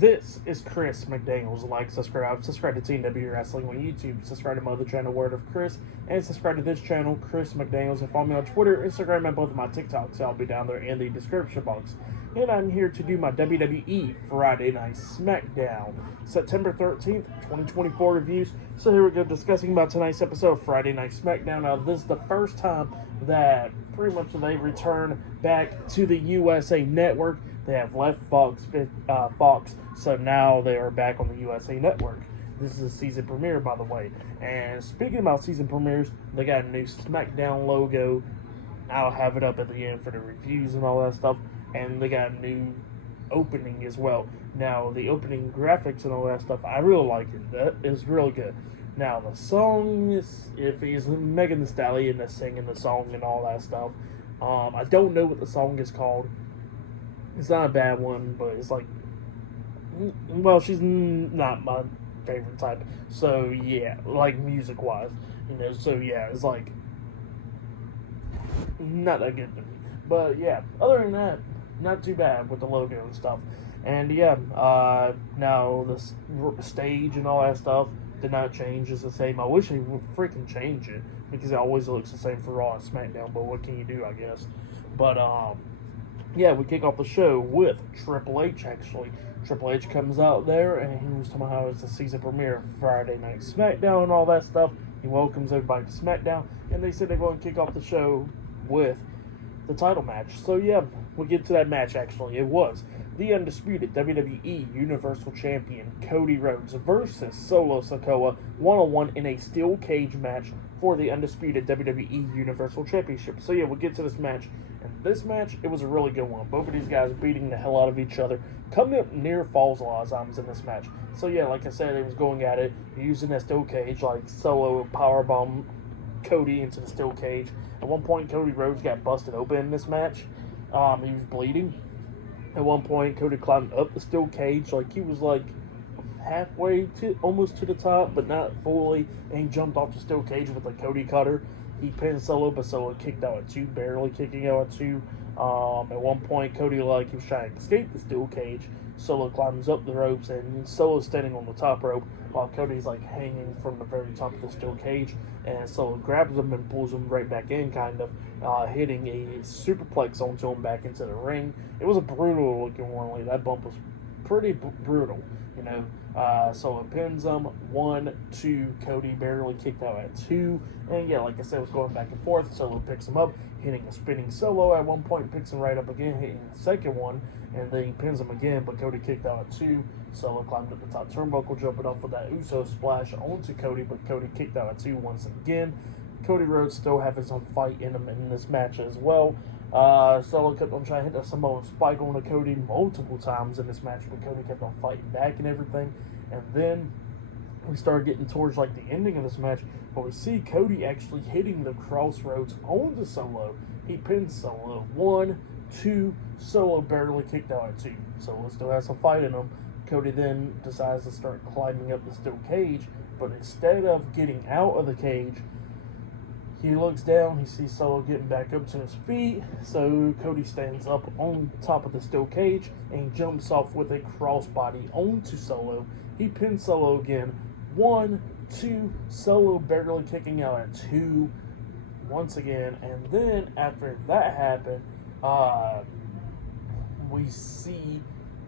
This is Chris McDaniels. Like, subscribe to TNW Wrestling on YouTube. Subscribe to my other channel, Word of Chris, and subscribe to this channel, Chris McDaniels. And follow me on Twitter, Instagram, and both of my TikToks. I'll be down there in the description box. And I'm here to do my WWE Friday Night SmackDown September 13th, 2024 reviews. So here we go, discussing about tonight's episode of Friday Night SmackDown. Now, this is the first time that pretty much they return back to the USA Network. They have left Fox, so now they are back on the USA Network. This is a season premiere, by the way. And speaking about season premieres, they got a new SmackDown logo. I'll have it up at the end for the reviews and all that stuff. And they got a new opening as well. Now, the opening graphics and all that stuff, I really like it. That is really good. Now, the song is Megan Thee Stallion that's singing the song and all that stuff. I don't know what the song is called. It's not a bad one, but it's like, well, she's not my favorite type. So, yeah, like music-wise, so yeah, it's like, not that good to me. But, yeah, other than that, not too bad with the logo and stuff. And, yeah, now the stage and all that stuff did not change. It's the same. I wish they would freaking change it, because it always looks the same for Raw and SmackDown, but what can you do, I guess. But, yeah, we kick off the show with Triple H, actually. Triple H comes out there, and he was talking about how it's the season premiere of Friday Night SmackDown and all that stuff. He welcomes everybody to SmackDown, and they said they're going to kick off the show with the title match. So, yeah, we'll get to that match, actually. It was the Undisputed WWE Universal Champion Cody Rhodes versus Solo Sikoa one-on-one in a steel cage match for the Undisputed WWE Universal Championship. So, yeah, we'll get to this match. And this match, it was a really good one. Both of these guys beating the hell out of each other, coming up near falls a lot of times in this match. So, yeah, like I said, they was going at it, using that steel cage, like Solo powerbomb Cody into the steel cage. At one point, Cody Rhodes got busted open in this match. He was bleeding. At one point, Cody climbed up the steel cage, like he was like halfway to almost to the top, but not fully, and he jumped off the steel cage with a Cody cutter. He pinned Solo, but Solo kicked out at 2, barely kicking out at 2. At one point, Cody, he was trying to escape the steel cage. Solo climbs up the ropes, and Solo's standing on the top rope, while Cody's, hanging from the very top of the steel cage. And Solo grabs him and pulls him right back in, kind of, hitting a superplex onto him back into the ring. It was a brutal-looking one. That bump was pretty brutal, Solo pins him, 1, 2, Cody barely kicked out at 2, and yeah, like I said, it was going back and forth. Solo picks him up, hitting a spinning Solo at one point, picks him right up again, hitting the second one, and then he pins him again, but Cody kicked out at 2. Solo climbed up the top turnbuckle, jumping off with that Uso splash onto Cody, but Cody kicked out at 2 once again. Cody Rhodes still having some fight in him in this match as well. Solo kept on trying to hit the Samoan spike on Cody multiple times in this match, but Cody kept on fighting back and everything. And then we started getting towards the ending of this match, but we see Cody actually hitting the crossroads onto Solo. He pins Solo, 1, 2, Solo barely kicked out at 2. Solo still has some fight in him. Cody then decides to start climbing up the steel cage, but instead of getting out of the cage, he looks down, he sees Solo getting back up to his feet, so Cody stands up on top of the steel cage and jumps off with a crossbody onto Solo. He pins Solo again, 1, 2, Solo barely kicking out at 2 once again, and then after that happened, we see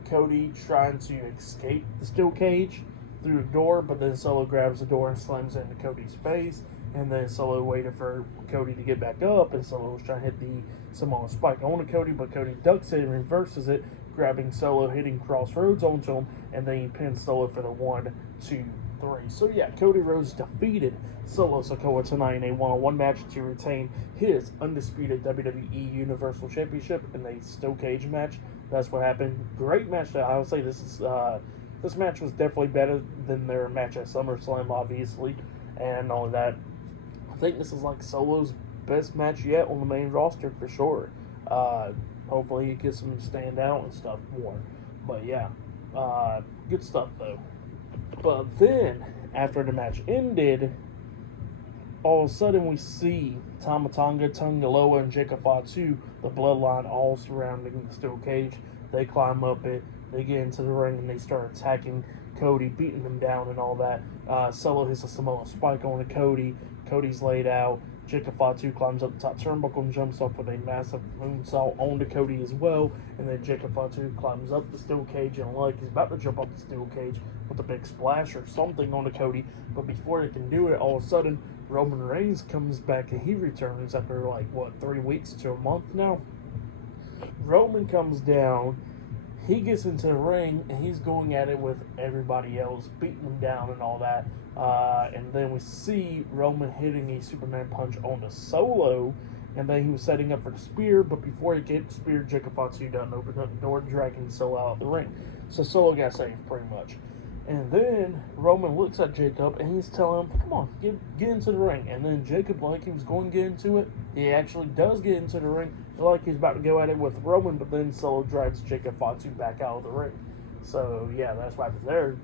Cody trying to escape the steel cage through the door, but then Solo grabs the door and slams it into Cody's face. And then Solo waited for Cody to get back up, and Solo was trying to hit the Samoan spike onto Cody, but Cody ducks it and reverses it, grabbing Solo, hitting crossroads onto him, and then he pins Solo for the 1, 2, 3. So yeah, Cody Rhodes defeated Solo Sikoa tonight in a one-on-one match to retain his undisputed WWE Universal Championship in a steel cage match. That's what happened. Great match. I would say this match was definitely better than their match at SummerSlam, obviously, and not only that, I think this is Solo's best match yet on the main roster for sure. Hopefully he gets him to stand out and stuff more. But yeah, good stuff though. But then, after the match ended, all of a sudden we see Tama Tonga, Tungaloa, and Jacob Fatu, the bloodline, all surrounding the steel cage. They climb up it. They get into the ring and they start attacking Cody, beating him down and all that. Solo hits a Samoa Spike on Cody. Cody's laid out. Jacob Fatu climbs up the top turnbuckle and jumps off with a massive moonsault onto Cody as well. And then Jacob Fatu climbs up the steel cage, and like he's about to jump up the steel cage with a big splash or something onto Cody. But before he can do it, all of a sudden Roman Reigns comes back and he returns after 3 weeks to a month now. Roman comes down. He gets into the ring and he's going at it with everybody else, beating them down and all that. And then we see Roman hitting a Superman punch on the Solo, and then he was setting up for the spear, but before he gets speared, Jacob Fatu done opened up the door, dragging Solo out of the ring. So Solo got saved pretty much. And then Roman looks at Jacob and he's telling him, come on, get into the ring. And then Jacob, like he was going to get into it, he actually does get into the ring, like he's about to go at it with Roman, but then Solo drags Jacob Fatu back out of the ring. So yeah, that's what happens there.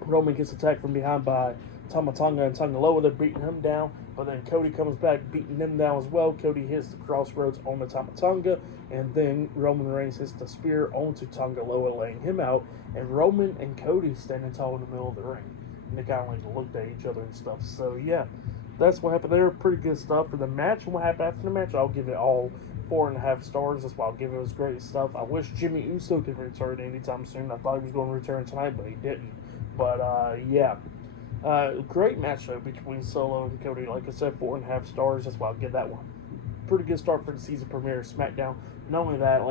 Roman gets attacked from behind by Tama Tonga and Tonga Loa. They're beating him down, but then Cody comes back, beating them down as well. Cody hits the crossroads on the Tama Tonga, and then Roman Reigns hits the spear onto Tonga Loa, laying him out. And Roman and Cody standing tall in the middle of the ring, and they kind of looked at each other and stuff. So yeah, that's what happened there. Pretty good stuff for the match. And what happened after the match, I'll give it all 4.5 stars. That's why I'll give it as great stuff. I wish Jimmy Uso could return anytime soon. I thought he was going to return tonight, but he didn't. But yeah, great match though between Solo and Cody. Like I said, 4.5 stars. That's why I'll give that one. Pretty good start for the season premiere of SmackDown. Not only that,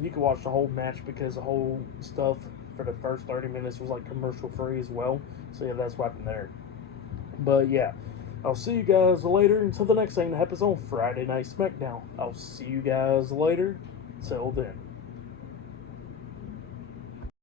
you can watch the whole match because the whole stuff for the first 30 minutes was commercial free as well. So yeah, that's what happened there. But yeah, I'll see you guys later until the next thing that happens on Friday Night SmackDown. I'll see you guys later. Till then.